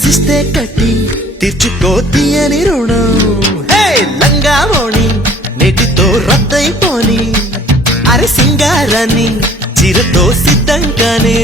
రాసిస్తే కట్టి తీర్చుకో తీయని రుణం. హే లంగా ఓణి నేటితో రద్దయిపోని, అరే సింగారాన్ని చిరతో సిద్ధంగానే.